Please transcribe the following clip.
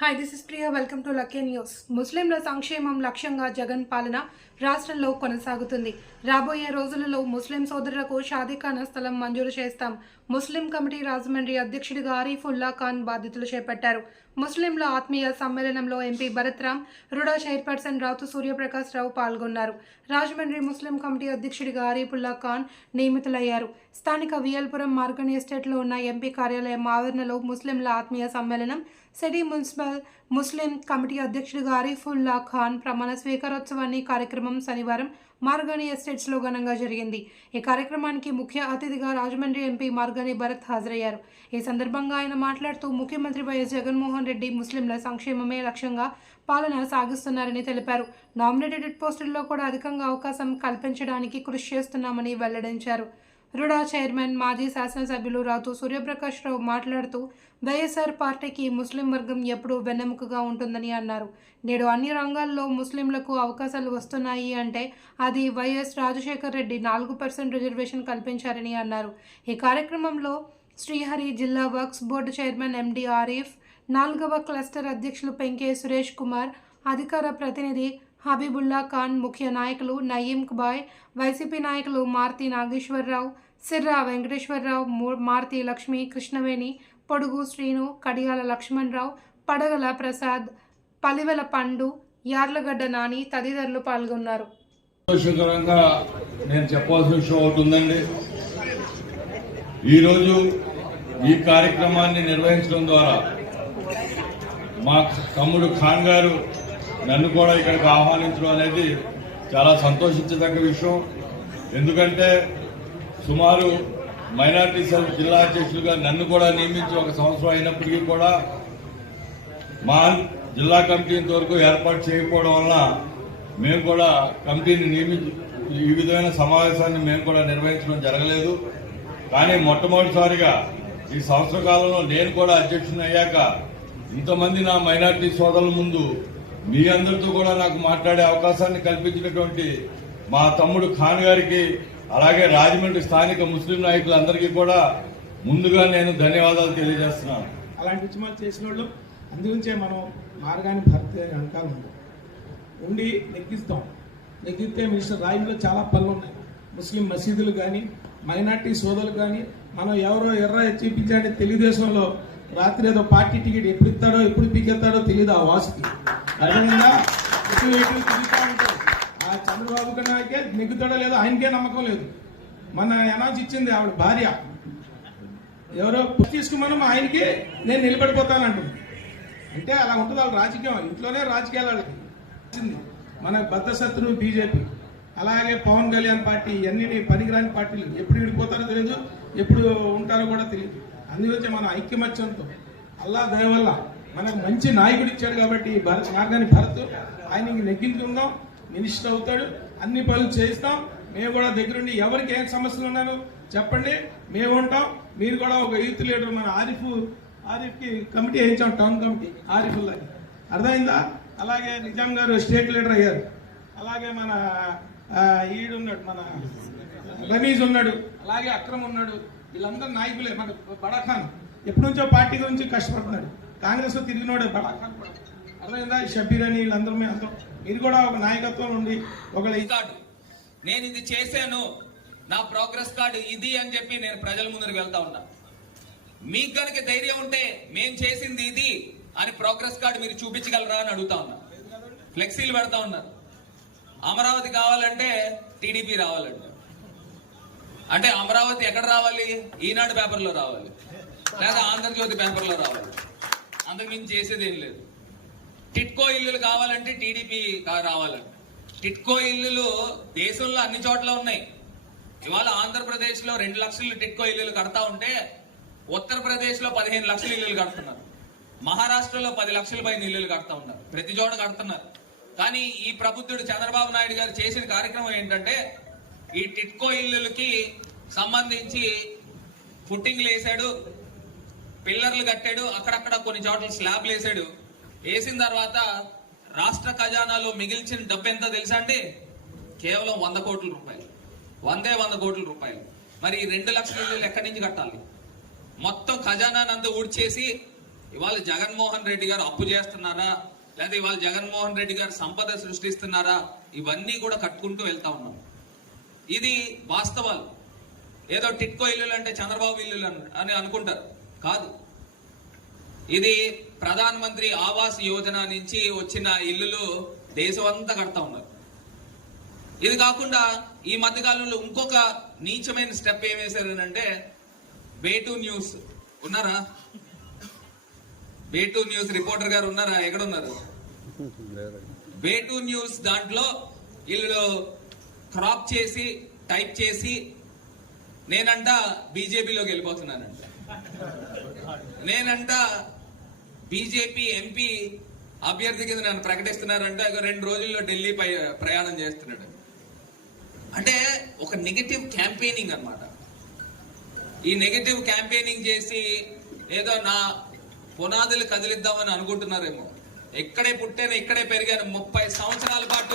Hi this is Priya welcome to lucky news. ముస్లింల సంక్షేమం లక్ష్యంగా జగన్ పాలన రాష్ట్రంలో కొనసాగుతుంది. రాబోయే రోజులలో ముస్లిం సోదరులకు షాదీఖానా స్థలం మంజూరు చేస్తాం. ముస్లిం కమిటీ రాజమండ్రి అధ్యక్షుడిగా ఆరిఫుల్లా ఖాన్ బాధ్యతలు చేపట్టారు. ముస్లింల ఆత్మీయ సమ్మేళనంలో MP Bharat Ram, RUDA chairperson Ravuthu Suryaprakash Rao పాల్గొన్నారు. రాజమండ్రి ముస్లిం కమిటీ అధ్యక్షుడిగా ఆరిఫుల్లా ఖాన్ నియమితులయ్యారు. స్థానిక వియల్పురం మార్గన్ ఎస్టేట్లో ఉన్న ఎంపీ కార్యాలయం ఆవరణలో ముస్లింల ఆత్మీయ సమ్మేళనం సిటీ మున్సిపల్ ముస్లిం కమిటీ అధ్యక్షుడిగా ఆరిఫుల్లా ఖాన్ ప్రమాణ స్వీకారోత్సవాన్ని కార్యక్రమం శనివారం మార్గాని ఎస్టేట్స్లో ఘనంగా జరిగింది. ఈ కార్యక్రమానికి ముఖ్య అతిథిగా రాజమండ్రి ఎంపీ మార్గాని భరత్ హాజరయ్యారు. ఈ సందర్భంగా ఆయన మాట్లాడుతూ ముఖ్యమంత్రి వైఎస్ జగన్మోహన్ రెడ్డి ముస్లింల సంక్షేమమే లక్ష్యంగా పాలన సాగిస్తున్నారని తెలిపారు. నామినేటెడ్ పోస్టుల్లో కూడా అధికంగా అవకాశం కల్పించడానికి కృషి చేస్తున్నామని వెల్లడించారు. రుడా చైర్మన్ మాజీ శాసనసభ్యులు రావుతు సూర్యప్రకాశ్ రావు మాట్లాడుతూ వైఎస్ఆర్ పార్టీకి ముస్లిం వర్గం ఎప్పుడూ వెన్నెముకగా ఉంటుందని అన్నారు. నేడు అన్ని రంగాల్లో ముస్లింలకు అవకాశాలు వస్తున్నాయి అంటే అది వైఎస్ రాజశేఖర్ రెడ్డి 4% రిజర్వేషన్ కల్పించారని అన్నారు. ఈ కార్యక్రమంలో శ్రీహరి జిల్లా works board chairman MD Arif, 4వ క్లస్టర్ అధ్యక్షులు పెంకే సురేష్ కుమార్, అధికార ప్రతినిధి హబీబుల్లా ఖాన్, ముఖ్య నాయకులు నయీం బాయ్, వైసీపీ నాయకులు మార్తి నాగేశ్వరరావు, సిర్రా వెంకటేశ్వరరావు, మార్తి లక్ష్మి, కృష్ణవేణి, పొడుగు శ్రీను, కడియాల లక్ష్మణరావు, పడగల ప్రసాద్, పలివెల పండు, యార్లగడ్డ నాని తదితరులు పాల్గొన్నారు. నేను చెప్పాల్సిన విషయం ఒకటి ఉందండి. ఈరోజు ఈ కార్యక్రమాన్ని నిర్వహించడం ద్వారా మా తమ్ముడు ఖాన్ గారు నన్ను కూడా ఇక్కడికి ఆహ్వానించడం అనేది చాలా సంతోషించదగ్గ విషయం. ఎందుకంటే సుమారు మైనార్టీ సెల్ జిల్లా అధ్యక్షులుగా నన్ను కూడా నియమించి 1 సంవత్సరం అయినప్పటికీ కూడా మా జిల్లా కమిటీ ఇంతవరకు ఏర్పాటు చేయకపోవడం వలన మేము కూడా కమిటీని నియమించి ఈ విధమైన సమావేశాన్ని మేము కూడా నిర్వహించడం జరగలేదు. కానీ మొట్టమొదటిసారిగా ఈ సంవత్సర కాలంలో నేను కూడా అధ్యక్షుని అయ్యాక ఇంతమంది నా మైనార్టీ సోదరుల ముందు మీ అందరితో కూడా నాకు మాట్లాడే అవకాశాన్ని కల్పించినటువంటి మా తమ్ముడు ఖాన్ గారికి, అలాగే రాజమండ్రి స్థానిక ముస్లిం నాయకులందరికీ కూడా ముందుగా నేను ధన్యవాదాలు తెలియజేస్తున్నాను. అలాంటి ఉద్యమాలు చేసిన వాళ్ళు అందుగురించే మనం మార్గాన్ని భర్తీ వెనకాల ఉండి నెగ్గిస్తే మినిస్టర్ రాయిలో చాలా పనులు ఉన్నాయి. ముస్లిం మసీదులు కానీ మైనార్టీ సోదరులు కానీ మనం ఎవరో ఎర్ర చూపించాలంటే తెలుగుదేశంలో రాత్రి ఏదో పార్టీ టికెట్ ఎప్పుడు ఇస్తాడో ఎప్పుడు పీకెత్తాడో తెలియదు ఆ వాసుకి. అదేవిధంగా తిరుగుతూ ఉంటారు. ఆ చంద్రబాబు కన్నాకే నెగ్గుతాడో లేదో ఆయనకే నమ్మకం లేదు. మన అనౌన్స్ ఇచ్చింది ఆవిడ భార్య, ఎవరో తీసుకున్నాను ఆయనకి నేను నిలబడిపోతానంటుంది. అంటే అలా ఉంటుంది వాళ్ళ రాజకీయం. ఇంట్లోనే రాజకీయాలు వాళ్ళకి మన బద్ధశత్రువు బీజేపీ, అలాగే పవన్ కళ్యాణ్ పార్టీ, ఇవన్నీ పనికిరాని పార్టీలు ఎప్పుడు విడిపోతారో తెలియదు, ఎప్పుడు ఉంటారో కూడా తెలియదు. అందుగురించి మన ఐక్యమత్యంతో అల్లా దయ వల్ల మనకు మంచి నాయకుడు ఇచ్చాడు కాబట్టి మార్గాన్ని భరత్ ఆయనకి నెగ్గించుకుందాం. మినిస్టర్ అవుతాడు, అన్ని పనులు చేయిస్తాం. మేము కూడా దగ్గరుండి ఎవరికి ఏం సమస్యలు ఉన్నారో చెప్పండి, మేము ఉంటాం. మీరు కూడా ఒక యూత్ లీడర్ మన ఆరిఫ్కి కమిటీ వేయించాం, టౌన్ కమిటీ ఆరిఫుల్లాకి, అర్థమైందా? అలాగే నిజాం గారు స్టేట్ లీడర్ అయ్యారు. అలాగే మన ఈడున్నాడు, మన రమీజ్ ఉన్నాడు, అలాగే అక్రమ్ ఉన్నాడు. వీళ్ళందరూ నాయకులే. మన బడాఖాన్ ఎప్పటి నుంచో పార్టీ గురించి కష్టపడుతున్నాడు. కాంగ్రెస్ లో తిరిగినోడే బడాఖాన్ కూడా, అర్థమైందా? షబీర్ అని వీళ్ళందరూ మీరు కూడా ఒక నాయకత్వం ఉండి నేను ఇది చేశాను, నా ప్రోగ్రెస్ కార్డు ఇది అని చెప్పి నేను ప్రజల ముందుకు వెళ్తా ఉన్నా. మీకు కనుక ధైర్యం ఉంటే మేము చేసింది ఇది అని ప్రోగ్రెస్ కార్డు మీరు చూపించగలరా అని అడుగుతా ఉన్నా. ఫ్లెక్సీలు పెడతా ఉన్నారు. అమరావతి కావాలంటే టీడీపీ రావాలంటే, అంటే అమరావతి ఎక్కడ రావాలి? ఈనాడు పేపర్లో రావాలి, లేదా ఆంధ్రజ్యోతి పేపర్లో రావాలి. అందుకు మేము చేసేది ఏం లేదు. టిట్కో ఇల్లులు కావాలంటే టీడీపీ రావాలంటే, టిట్కో ఇల్లులు దేశంలో అన్ని చోట్ల ఉన్నాయి. ఇవాళ ఆంధ్రప్రదేశ్ లో 2 లక్షలు టిట్కో ఇల్లులు కడతా ఉంటే ఉత్తరప్రదేశ్ లో 15 లక్షల ఇల్లులు కడుతున్నారు, మహారాష్ట్రలో 10 లక్షల పైన ఇల్లులు కడతా ఉన్నారు, ప్రతి చోట కడుతున్నారు. కానీ ఈ ప్రబుద్ధుడు చంద్రబాబు నాయుడు గారు చేసిన కార్యక్రమం ఏంటంటే ఈ టిట్కో ఇల్లులకి సంబంధించి ఫుట్టింగ్లు వేసాడు, పిల్లర్లు కట్టాడు, అక్కడక్కడ కొన్ని చోట్ల స్లాబ్లు వేసాడు. వేసిన తర్వాత రాష్ట్ర ఖజానాలో మిగిల్చిన డబ్బు ఎంత తెలుసా అండి? కేవలం 100 కోట్ల రూపాయలు. 100 కోట్ల రూపాయలు. మరి 2 లక్షల ఇల్లు ఎక్కడి నుంచి కట్టాలి? మొత్తం ఖజానా నందు ఊడ్చేసి ఇవాళ జగన్మోహన్ రెడ్డి గారు అప్పు చేస్తున్నారా, లేదా ఇవాళ జగన్మోహన్ రెడ్డి గారు సంపద సృష్టిస్తున్నారా, ఇవన్నీ కూడా కట్టుకుంటూ వెళ్తా ఉన్నాం. ఇది వాస్తవాలు. ఏదో టిట్కో ఇల్లులు అంటే చంద్రబాబు ఇల్లులు అని అనుకుంటారు, కాదు. ఇది ప్రధాన మంత్రి ఆవాస్ యోజన నుంచి వచ్చిన ఇల్లులు దేశమంతా కడతా ఉన్నారు. ఇది కాకుండా ఈ మధ్యకాలంలో ఇంకొక నీచమైన స్టెప్ ఏం వేశారనంటే, బేటు న్యూస్ ఉన్నారా? బేటు న్యూస్ రిపోర్టర్ గారు ఉన్నారా? ఎక్కడున్నారు? బేటు న్యూస్ దాంట్లో వీళ్ళు క్రాప్ చేసి టైప్ చేసి నేనంట బీజేపీలోకి వెళ్ళిపోతున్నానంట, నేనంట బీజేపీ ఎంపీ అభ్యర్థి కింద నన్ను ప్రకటిస్తున్నారంట, 2 రోజుల్లో ఢిల్లీ ప్రయాణం చేస్తున్నాడు. అంటే ఒక నెగటివ్ క్యాంపెయినింగ్ అన్నమాట. ఈ నెగటివ్ క్యాంపెయినింగ్ చేసి ఏదో నా పునాదులు కదిలిద్దామని అనుకుంటున్నారేమో. ఇక్కడే పుట్టాను, ఇక్కడే పెరిగాను, 30 సంవత్సరాల పాటు